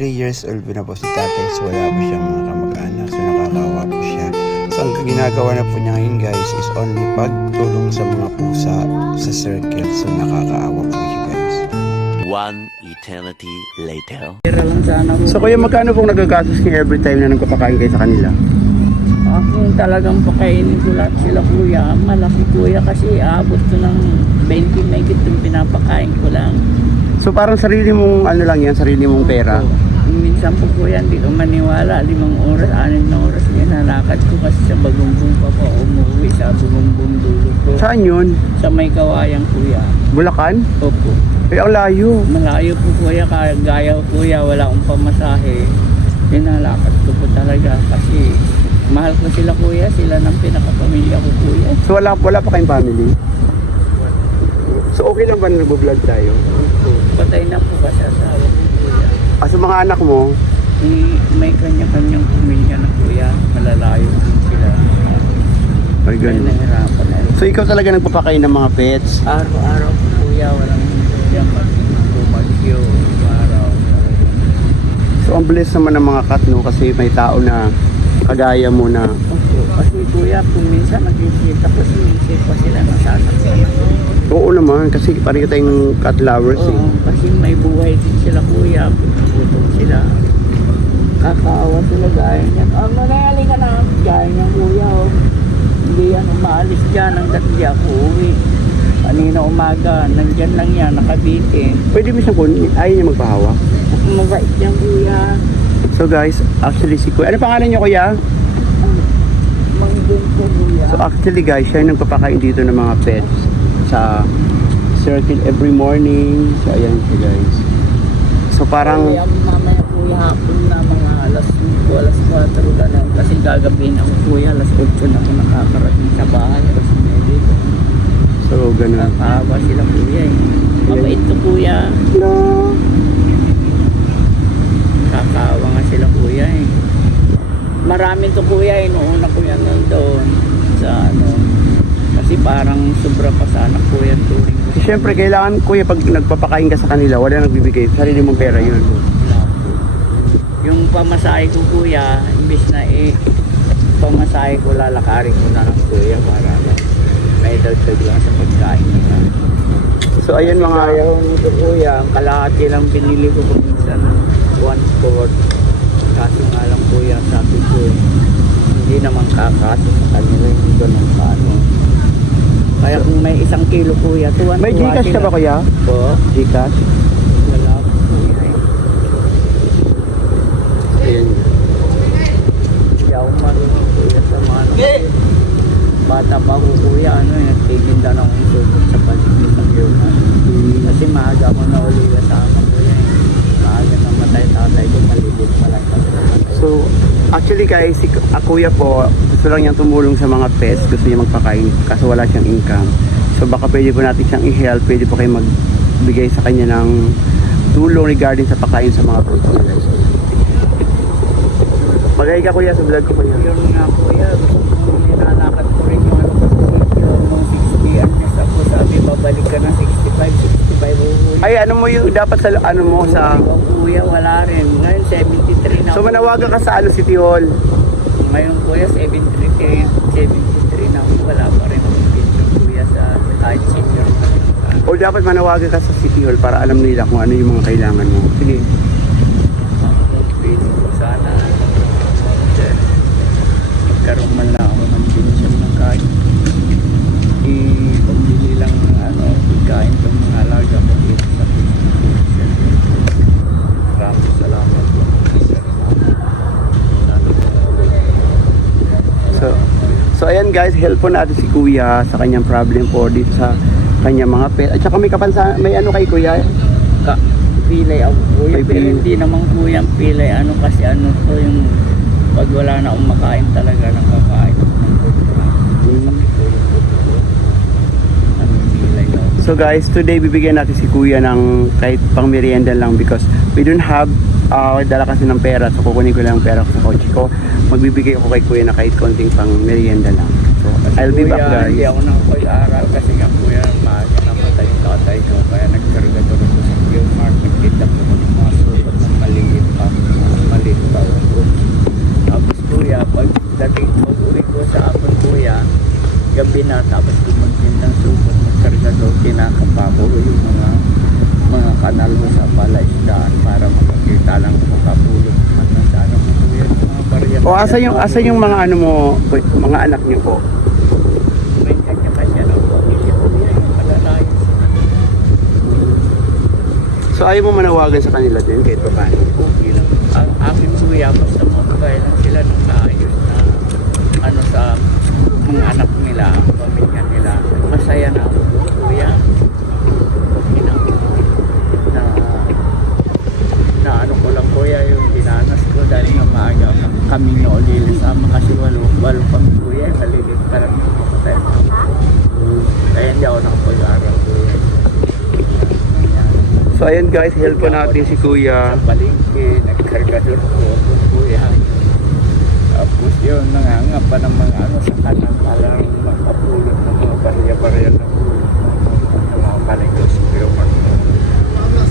3 years old na po si tatay, so wala po siyang mga kamag-anak, so nakakawa po siya. So ang ginagawa na po niya ngayon guys is only pagtulong sa mga pusa sa circle, so nakakaawa po siya guys. One eternity later. So kuya, magkano pong nagagastos niya every time na nagpapakain kayo sa kanila? Kung talagang pakainin ko lahat sila kuya, malaki kuya kasi aabot ko ng 20 megit yung pinapakain ko lang. So parang sarili mong ano lang yan, sarili mong pera? Minsan po kuya, hindi ko maniwala, 5 oras, 6 na oras nalakad ko kasi sa Bagumbong pa po umuwi sa Bagumbong dulo ko. Saan yun? Sa may Kawayan kuya. Bulacan? Opo. Eh, ang layo. Malayo po kuya, gaya ko kuya, wala akong pamasahe. Pinalakad ko po talaga kasi mahal ko sila kuya, sila ng pinakapamilya ko kuya. So wala pa kayong family? So okay lang ba na nagbo-vlog tayo? Patay na po kasi asawa ko kuya. So mga anak mo? May kanya-kanyang pamilya na kuya, malalayo din sila. Ay, ganun. Nahirapan na rin. So ikaw talaga nagpapakain ng mga pets? Araw-araw po kuya, walang kuya mag-bagyo, araw. So ang bilis naman ng mga cat, no? Kasi may tao na kagaya mo na. Opo, kasi kuya, kung minsan nakikita ko sinisip pa sila nasasakyan. Oo naman, kasi parang tayong cat lovers eh. Oo, kasi may buhay din sila kuya, puto sila. Kakaawa sila gaya niyan. Manayali ka na, gaya niyan kuya. Oh. Hindi yan umaalis dyan hanggat di ako uwi. Kanina umaga, nandyan lang yan, nakabiti. Pwede mo siyang kunin, ayaw niya magpahawak. Mabait yan kuya. So guys, actually si Kuya, ano pangalan niyo kuya? Manggun po kuya. So actually guys, siya yung nagpapakain dito ng mga pets sa circle every morning. So ayan siya guys. So parang Kaya mamaya kuya hapon na mga alas 5, alas 4 ganun. Kasi gagabihin ako kuya, alas 8 na ako nakakarating sa bahay. Alas 9. so ganun. Nakakawa sila kuya eh. Mabait to kuya. Hello. Kakawa nga sila kuya eh. Marami to kuya eh. Noon ako yan nandoon sa ano. Kasi parang sobra pa sa anak kuya turing ko. So, syempre kailangan kuya pag nagpapakain ka sa kanila, wala nagbibigay, sarili mong pera yun. Yung pamasahe ko kuya, imbis na pamasahe ko, lalakarin ko na lang kuya para may dagdag lang sa pagkain nila. So ayan mga Ayaw nito kuya, ang kalahati lang binili ko kung minsan 1/4. Kaso nga lang kuya, sabi ko hindi naman kakaso sa kanila, hindi ko nang paano. Kaya kung may 1 kilo kuya, tuwan may Gcash ka ba kuya? Po? Gcash? Wala po kuya eh. Ayan. Hindi ako marunong kuya sa mga bata pa ako kuya, nagtitinda na akong sukot sa paligid ng Yunnan. Kasi maaga ako na uli kasama kuya. Maaga namatay tatay ko, malilit pa lang kasi namatay. So actually guys, si kuya po, gusto lang niyang tumulong sa mga pets, gusto niya magpakain kaso wala siyang income. So baka pwede po natin siyang i-help, pwede po kayo magbigay sa kanya ng tulong regarding sa pagkain sa mga pets niya guys. Magay ka kuya sa vlog ko kuya. Yun nga kuya, nilalakad ko rin yung ano kasi yung 60 at nasa po sabi, babalik ka na 65 kuya. Ay ano mo yung dapat sa ano mo sa Kuya, wala rin. Ngayon 73 na. so manawagan ka sa ano City Hall. Ngayon kuya 73 na ako. Wala pa rin ako dito kuya sa kahit senior na rin. O dapat manawagan ka sa City Hall para alam nila kung ano yung mga kailangan mo. Sige. Pwede ko sana magkaroon man lang ako ng pension ng kahit pambili lang ng ano, pagkain itong mga alaga ko dito sa pension. Maraming salamat po. So ayan guys, help po natin si Kuya sa kanyang problem po dito sa kanyang mga pet. At saka may ano kay Kuya? Pilay ako kuya, May pero pilay. hindi naman kuya ang pilay. Ano kasi ano to yung pag wala na akong makain talaga nakakain ako ng kutra. Ang pilay daw. So guys, today bibigyan natin si Kuya ng kahit pang merienda lang because we don't have dala kasi ng pera. So kukunin ko lang ang pera ko sa kotse ko. Magbibigay ako kay Kuya na kahit konting pang merienda lang. So I'll be back guys. Hindi ako nakapag-aral kasi nga kuya, maaga namatay yung tatay ko. Kaya nagkarga doon ako sa Q-Mart, nagtinda ko ng mga sukat ng maliit pa. kinakapa ko yung mga kanal mo sa palaisdaan para makakita lang makapulot man na sana mo kuya yung mga barya. O asa yung mga ano mo, mga anak niyo po? May kanya-kanya ng pamilya kuya yung malalayo. So ayaw mo manawagan sa kanila din kahit pa paano? Okay lang. Ang aking kuya basta mabagay lang sila ng maayos na ano sa mga anak nila, pamilya nila. Masaya na ako kuya. Okay na. Na ano ko lang kuya yung dinanas ko dahil nga maaga kami na ulit sama kasi walo kami kuya. Kaligit ka lang yung mamatay. Kaya hindi ako nakapag-aral kuya. So ayan guys, help po natin si Kuya. Sa palengke, nagkargador ko kuya. Tapos yun, nangangap pa ng mga ano sa kanan para makapulot ng mga barya-barya ng mga palengke sa Piyuman.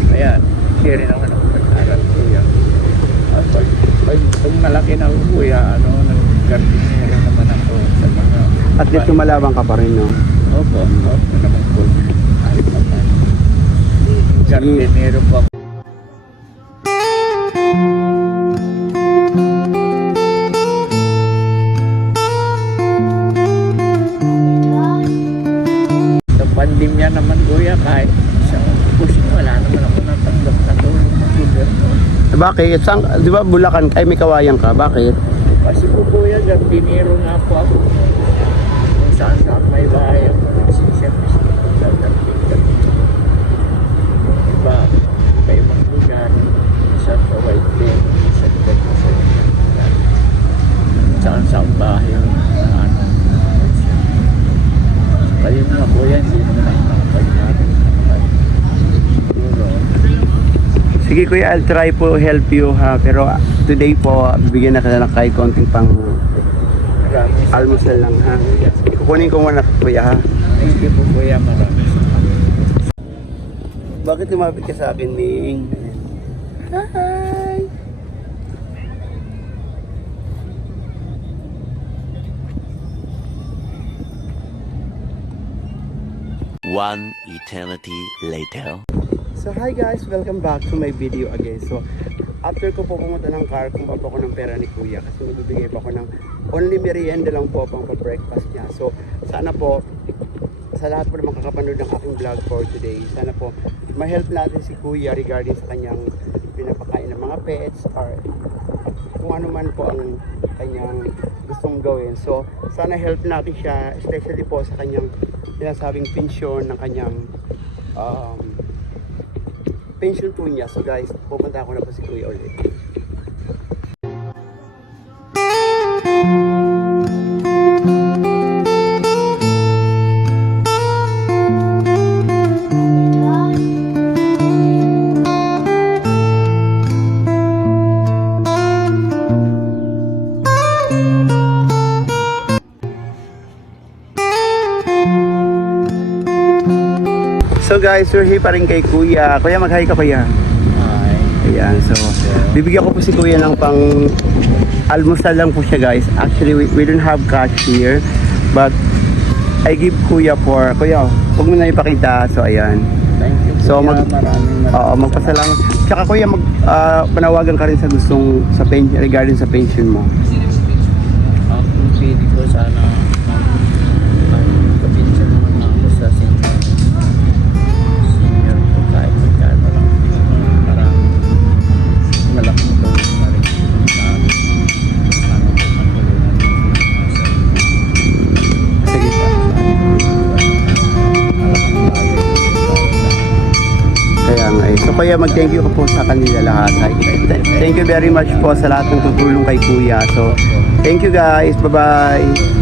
Kaya, hindi rin ako nagpag-aral kuya. At pag malaki na ako kuya, nag-gardinero naman ako sa mga... At least lumalabang ka pa rin, no? Opo, naman po. Ay, papa. Gardinero po ako. Sa pandemya naman kuya, kahit isang pusin, wala naman ako natanggap na tulong ng gobyerno. Bakit? Saan, di ba Bulacan, ay may kawayan ka? Bakit? Kasi po kuya, gardinero nga po ako. Kung saan may bahay ako, nagsiservice sa gardinero. Iba, ibang lugar, isa sa White Lake, isa sa saan bahay yung ano. Kayo nga kuya, hindi naman ako nakapag-aral. Siguro, Sige Kuya, I'll try po help you ha. Pero today po, bibigyan na kita ng kahit konting pang marami sa almusal lang ha. Kukunin ko muna Kuya ha. thank you po kuya, marami sa Bakit lumapit ka sa akin, Ming? Hi! One eternity later. So hi guys, welcome back to my video again. So after ko po pumunta ng car, kumuha po ako ng pera ni Kuya kasi magbibigay pa ako ng only merienda lang po pang pa-breakfast niya. So sana po sa lahat po na makakapanood ng aking vlog for today, sana po ma-help natin si Kuya regarding sa kanyang pinapakain ng mga pets or kung ano man po ang kanyang gustong gawin. So sana help natin siya, especially po sa kanyang sinasabing pensyon ng kanyang pension po niya. So guys, pupunta ako na po si Kuya ulit. So guys, we're here pa rin kay Kuya. Kuya, mag-hi ka Kuya. Hi. Ayan, so bibigyan ko po si Kuya ng pang almusal lang po siya guys. Actually, we don't have cash here, but I give Kuya for, Kuya, huwag mo na ipakita. So ayan. Thank you So, kuya, maraming magpasalang. Tsaka Kuya, panawagan ka rin sa regarding sa pension mo. Kung pili ko sana kapinsan naman ako sa senior ko kahit magkano lang maraming malaking tulong na rin sa amin paano ko matulungan Sige po. Kaya nga eh. So Kuya, mag-thank you po sa kanila lahat. Thank you very much po sa lahat ng tutulong kay Kuya. So, thank you guys. Bye-bye.